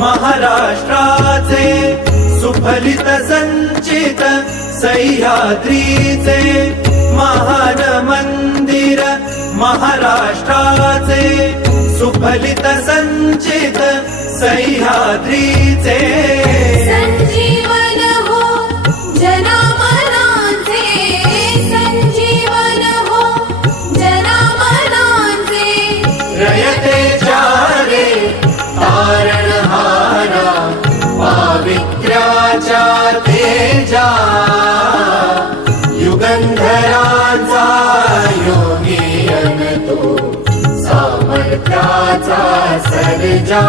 महाराष्ट्राचे सुफलित संचित सह्याद्रीचे महान मंदिर महाराष्ट्राचे सुफलित संचित सह्याद्रीचे. संजीवन हो संजीवन हो रयतेच्या पावित्र्याच्या तेजा युगंधराचा योगी अन तो सामर्थ्याचा सर्जा